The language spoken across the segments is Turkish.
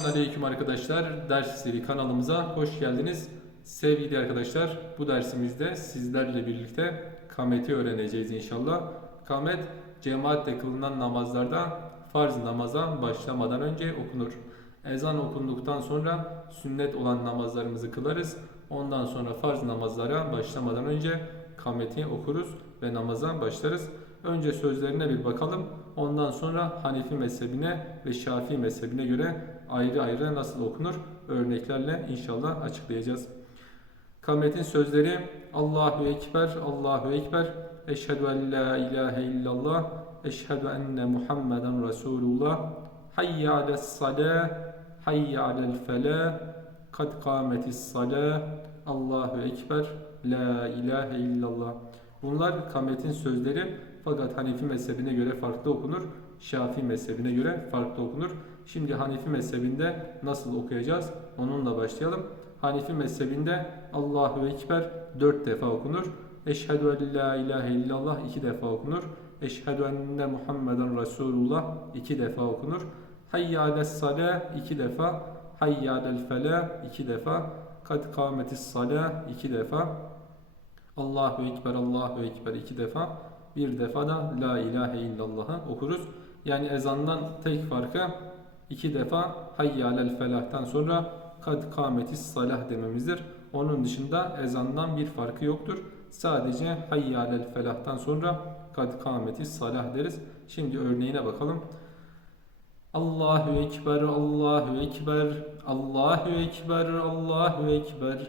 Selamun Aleyküm arkadaşlar. Ders seri kanalımıza hoş geldiniz. Sevgili arkadaşlar, bu dersimizde sizlerle birlikte kameti öğreneceğiz inşallah. Kamet, cemaatle kılınan namazlarda farz namaza başlamadan önce okunur. Ezan okunduktan sonra sünnet olan namazlarımızı kılarız. Ondan sonra farz namazlara başlamadan önce kameti okuruz ve namaza başlarız. Önce sözlerine bir bakalım. Ondan sonra Hanefi mezhebine ve Şafii mezhebine göre ayrı ayrı nasıl okunur örneklerle inşallah açıklayacağız. Kamet'in sözleri Allahu Ekber, Allahu Ekber, Eşhedü en la ilahe illallah, Eşhedü enne Muhammeden Resulullah, Hayye ales salah, Hayye alel felah, Kad kâmetis salah, Allahu Ekber, La ilahe illallah. Bunlar Kamet'in sözleri fakat Hanefi mezhebine göre farklı okunur. Şafii mezhebine göre farklı okunur. Şimdi Hanefi mezhebinde nasıl okuyacağız? Onunla başlayalım. Hanefi mezhebinde Allahu Ekber dört defa okunur. Eşhedü en la ilahe illallah iki defa okunur. Eşhedü enne Muhammeden Resulullah iki defa okunur. Hayye ales salah iki defa. Hayye alel felah iki defa. Kad kâmetis salah iki defa. Allahu Ekber, Allahu Ekber iki defa. Bir defa da La ilahe illallah'ı okuruz. Yani ezandan tek farkı iki defa Hayye alel felah'tan sonra Kad kâmetis salah dememizdir. Onun dışında ezandan bir farkı yoktur. Sadece Hayye alel felah'tan sonra Kad kâmetis salah deriz. Şimdi örneğine bakalım. Allahu Ekber, Allahu Ekber, Allahu Ekber, Allahu Ekber.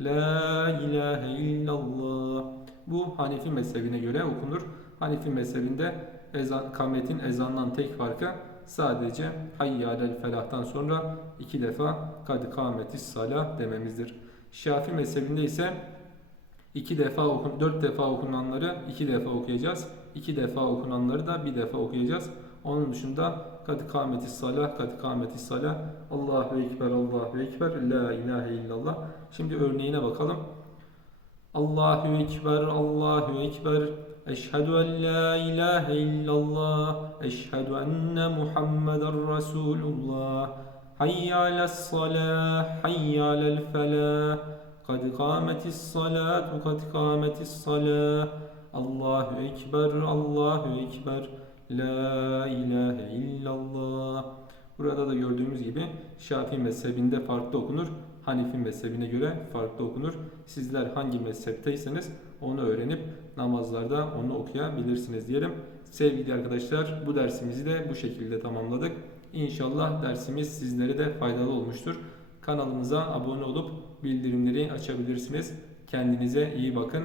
La ilahe illallah. Bu Hanefi mezhebine göre okunur. Hanefi mezhebinde ezan, kametin ezandan tek farkı sadece hayye alel felahtan sonra iki defa kad kametis salah dememizdir. Şafi mezhebinde ise iki defa okun, dört defa okunanları iki defa okuyacağız. İki defa okunanları da bir defa okuyacağız. Onun dışında kad kâmetis salah, kad kâmetis salah, Allahu Ekber, Allahu Ekber, La ilahe illallah. Şimdi örneğine bakalım. Allahu Ekber, Allahu Ekber, Eşhedü en la ilahe illallah, Eşhedü enne Muhammeden Resulullah. Hayye ales salah, hayye alel felah, kad kâmetis salatu, kad kâmetis salah. Allahu Ekber, Allahu Ekber, La ilahe illallah. Burada da gördüğümüz gibi Şafii mezhebinde farklı okunur. Hanefi mezhebine göre farklı okunur. Sizler hangi mezhepteyseniz onu öğrenip namazlarda onu okuyabilirsiniz diyelim. Sevgili arkadaşlar bu dersimizi de bu şekilde tamamladık. İnşallah dersimiz sizlere de faydalı olmuştur. Kanalımıza abone olup bildirimleri açabilirsiniz. Kendinize iyi bakın.